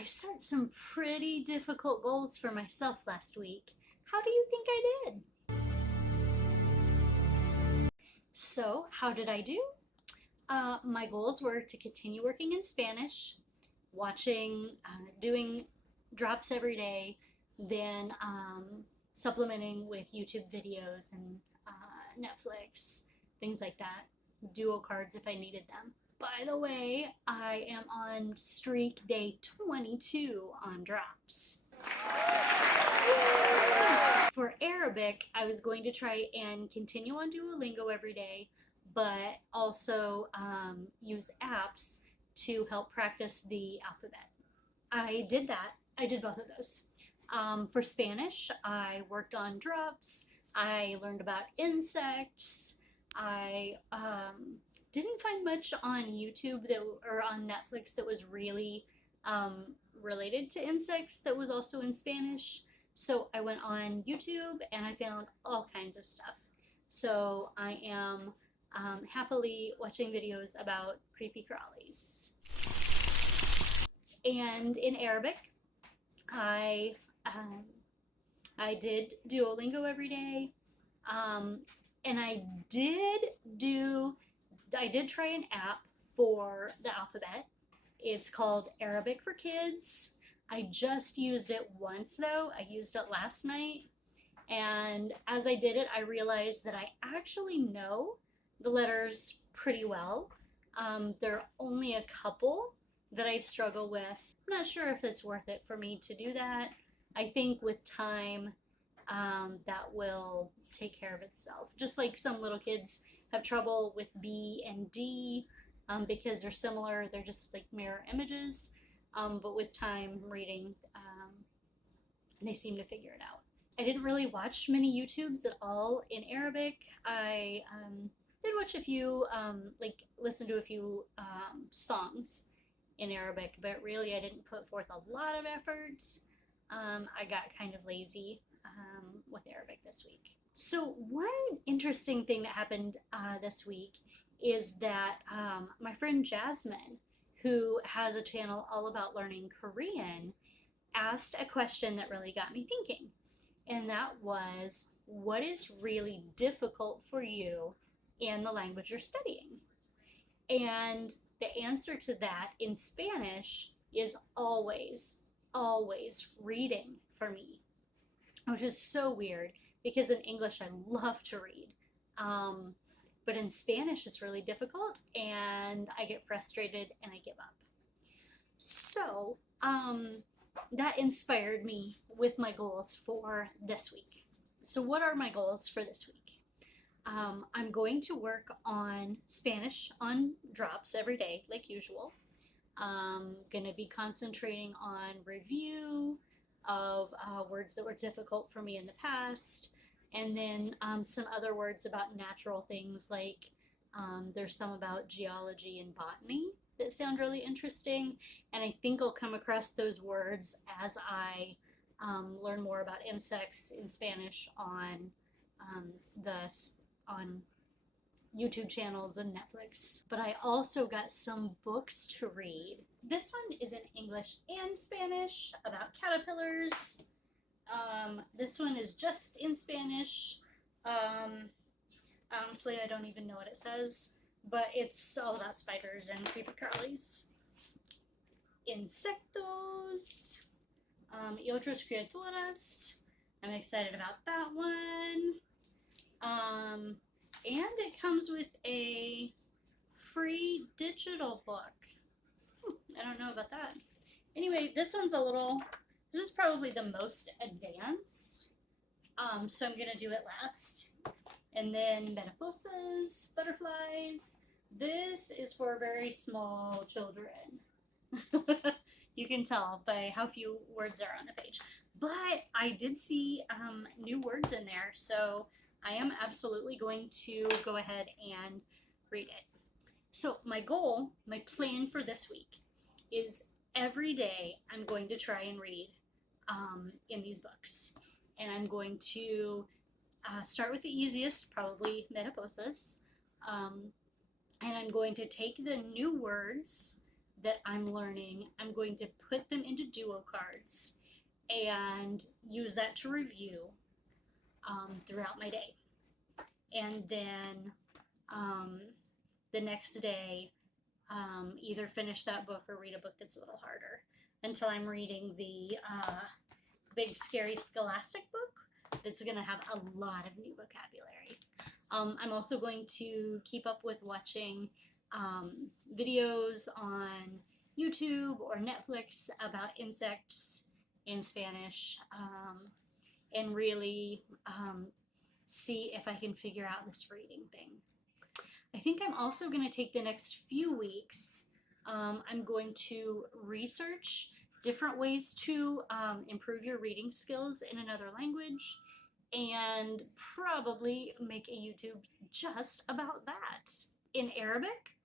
I set some pretty difficult goals for myself last week. How do you think I did? So, how did I do? My goals were to continue working in Spanish, doing drops every day, then supplementing with YouTube videos and Netflix, things like that, duo cards if I needed them. By the way, I am on streak day 22 on drops. For Arabic, I was going to try and continue on Duolingo every day, but also use apps to help practice the alphabet. I did that. I did both of those. For Spanish, I worked on drops. I learned about insects. I didn't find much on YouTube or on Netflix that was really related to insects that was also in Spanish. So I went on YouTube and I found all kinds of stuff. So I am happily watching videos about creepy crawlies. And in Arabic, I um, I did Duolingo every day, and I did try an app for the alphabet. It's called Arabic for Kids. I just used it once though. I used it last night, and as I did it, I realized that I actually know the letters pretty well. There are only a couple that I struggle with. I'm not sure if it's worth it for me to do that. I think with time, that will take care of itself. Just like some little kids have trouble with B and D because they're similar, they're just like mirror images. But with time reading, they seem to figure it out. I didn't really watch many YouTubes at all in Arabic. I did watch a few, listen to a few songs in Arabic, but really I didn't put forth a lot of effort. I got kind of lazy with Arabic this week. So, one interesting thing that happened this week is that my friend Jasmine, who has a channel all about learning Korean, asked a question that really got me thinking. And that was, what is really difficult for you in the language you're studying? And the answer to that in Spanish is always reading for me, which is so weird because in English I love to read. But in Spanish it's really difficult and I get frustrated and I give up. So that inspired me with my goals for this week. So, what are my goals for this week? I'm going to work on Spanish on drops every day, like usual. I'm going to be concentrating on review of words that were difficult for me in the past, and then some other words about natural things, like there's some about geology and botany that sound really interesting, and I think I'll come across those words as I learn more about insects in Spanish on on YouTube channels and Netflix. But I also got some books to read. This one is in English and Spanish about caterpillars. This one is just in Spanish. Honestly, I don't even know what it says, but it's all about spiders and creepy crawlies. Insectos y otras criaturas. I'm excited about that one. And it comes with a free digital book. I don't know about that. Anyway, this is probably the most advanced. So I'm gonna do it last. And then mariposas, butterflies. This is for very small children. You can tell by how few words there are on the page. But I did see new words in there, so I am absolutely going to go ahead and read it. So my plan for this week is every day I'm going to try and read in these books. And I'm going to start with the easiest, probably mariposas. And I'm going to take the new words that I'm learning, I'm going to put them into duo cards and use that to review throughout my day. And then um, the next day, either finish that book or read a book that's a little harder until I'm reading the big scary scholastic book that's going to have a lot of new vocabulary. I'm also going to keep up with watching videos on YouTube or Netflix about insects in Spanish, and really see if I can figure out this reading thing. I think I'm also going to take the next few weeks. I'm going to research different ways to improve your reading skills in another language, and probably make a YouTube just about that. In Arabic,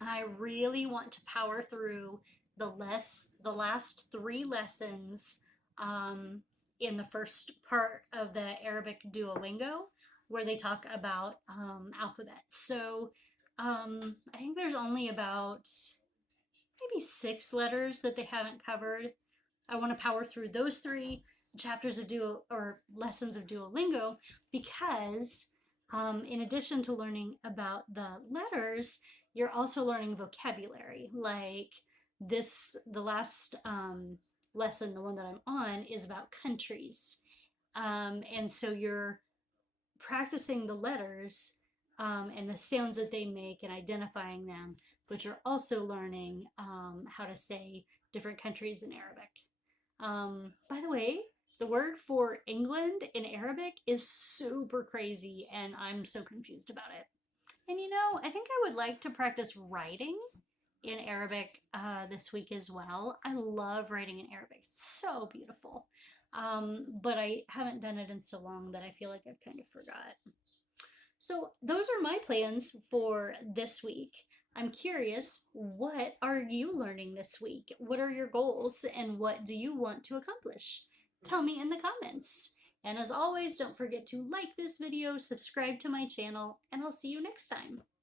I really want to power through the last 3 lessons in the first part of the Arabic Duolingo, where they talk about alphabets. So I think there's only about maybe 6 letters that they haven't covered. I want to power through those 3 chapters of lessons of Duolingo, because in addition to learning about the letters, you're also learning vocabulary. Like the last lesson, the one that I'm on, is about countries. And so you're practicing the letters and the sounds that they make and identifying them, but you're also learning how to say different countries in Arabic. By the way, the word for England in Arabic is super crazy, and I'm so confused about it. And I think I would like to practice writing in Arabic this week as well. I love writing in Arabic, it's so beautiful. But I haven't done it in so long that I feel like I've kind of forgot. So those are my plans for this week. I'm curious, what are you learning this week? What are your goals and what do you want to accomplish? Tell me in the comments. And as always, don't forget to like this video, subscribe to my channel, and I'll see you next time.